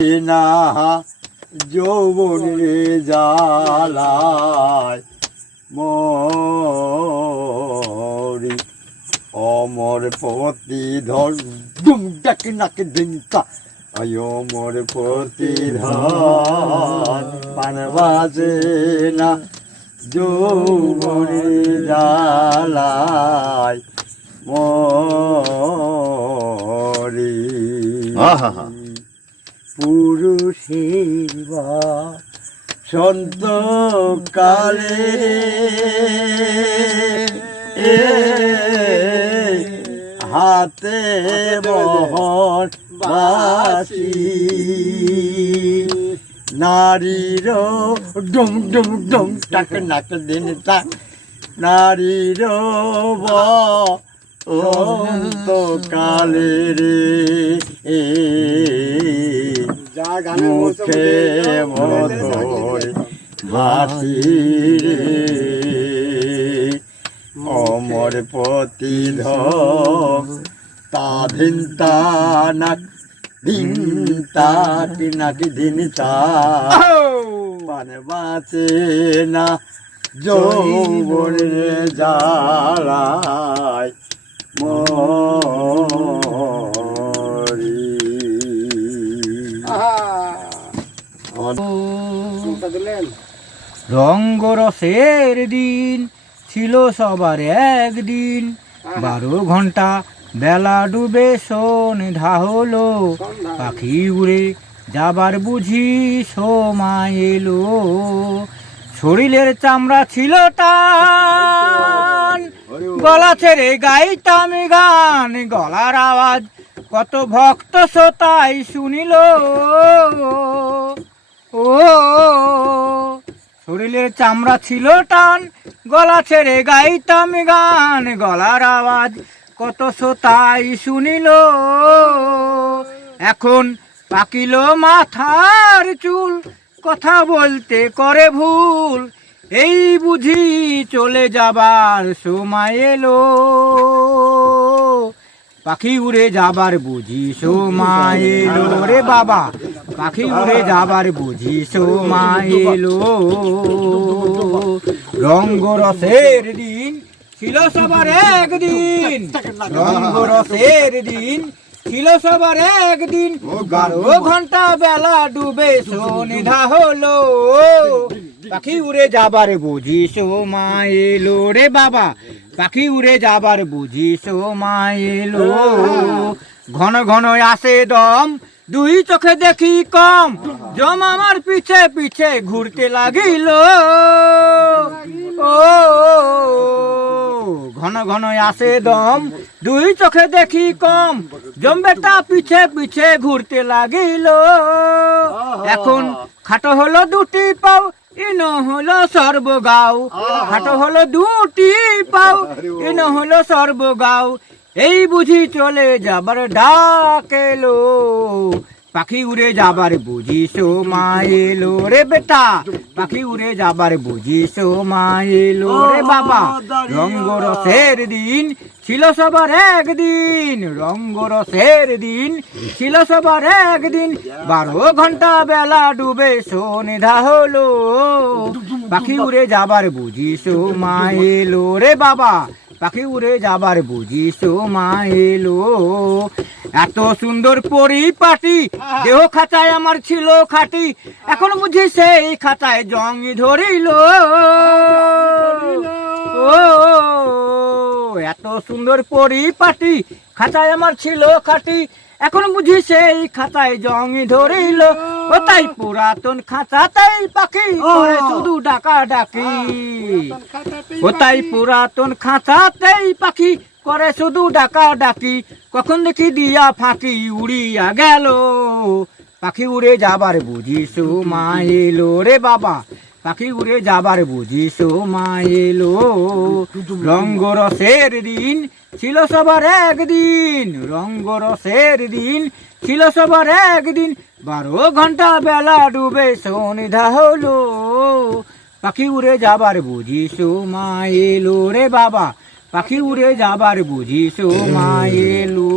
না যৌবনের জ্বালায় মরি অমর প্রতিধর দুম ডাকে নাকে দিনকা অমর প্রতিধর পান বাজে না যৌবনের জ্বালায় মরি পুরুষের সন্ত কালে হাতে মোহন বাসি নারীর ডুম ডুম ডুম টাক নাক দিন টাক নারীর অন্ত কালে রে মুখে মধুর হাসি রে অমর প্রতিধর তাধিন তানাক ধিন তাক নাকি ধিন তা পান বাঁচে না যৌবনের জ্বালায় মরি। রঙ্গরসের দিন ছিল সবার একদিন, 12 ঘন্টা বেলা ডুবে সন্ধ্যা হলো, পাখি উড়ে যাবার বুঝি সময় এলো। শরীরের চামড়া ছিল টান, গলা ছেড়ে গাইতাম গান, গলার আওয়াজ কত ভক্ত শ্রোতাই শুনিল। ও শরীরের চামড়া ছিল টান, গলা ছেড়ে গাইতাম গান, গলার আওয়াজ কত শ্রোতাই শুনিল। এখন পাকিল মাথার চুল, কথা বলতে করে ভুল, এই বুঝি চলে যাবার সময় এলো। পাখি উড়ে যাবার বুঝি সময় এলো রে বাবা, পাখি উড়ে যাবার বুঝি সময় এলো। রঙ্গরসের দিন ছিল সবার একদিন, রঙ্গরসের দিন ছিল সবার একদিন, 12 ঘন্টা বেলা ডুবে সন্ধ্যা হলো, পাখি উড়ে যাবার বুঝি সময় এলো রে বাবা, পাখি উড়ে যাবার বুঝি সময় এলো। ঘন ঘন আসে দম, 2 চোখে দেখি কম, জম আমার পিছে পিছে ঘুরতে লাগিল। ও ঘন ঘন আসে দম, 2 চোখে দেখি কম, জম্বেটা পিছে পিছে ঘুরতে লাগিল। এখন খাটো হলো 2টি পাও, ইনো হলো সর্বগাও, খাটো হলো 2টি পাও, ইনো হলো সর্বগাও, এই বুঝি চলে যাবার ডাক এলো। পাখি উড়ে যাবার বুঝি সময় এলো রে বেটা, পাখি উড়ে যাবার বুঝি সময় এলো রে বাবা। রঙ্গরসের দিন ছিল সবার একদিন, রঙ্গরসের দিন ছিল সবার একদিন, 12 ঘন্টা বেলা ডুবে সন্ধ্যা হলো, পাখি উড়ে যাবার বুঝি সময় এলো রে বাবা, পাখি উড়ে যাবার বুঝি সময় এলো। এত সুন্দর পরিপাটি, দেহ খাঁচায় আমার ছিল খাটি, এখন বুঝি সেই খাঁচায় জং ধরিল। ও এত সুন্দর পরিপাটি, খাঁচায় আমার ছিল খাটি, এখন বুঝি সেই খাঁচায় জং ধরিল। ও তাই পুরাতন খাঁচাতেই পাখি করে শুধু ডাকা ডাকি, ও তাই পুরাতন খাঁচাতেই পাখি করে শুধু ডাকা ডাকি, কখন দেখি দিয়া ফাঁকি উড়িয়া গেল, পাখি উড়ে যাবার বুঝি সময় এলো রে বাবা, পাখি উড়ে যাবার বুঝি সময় এলো। রঙ্গরসের দিন ছিল সবার একদিন, রঙ্গরসের দিন ছিল সবার একদিন, 12 ঘন্টা বেলা ডুবে সন্ধ্যা হলো, পাখি উড়ে যাবার বুঝি সময় এলো রে বাবা, পাখি উড়ে যাবার বুঝি সময় এলো।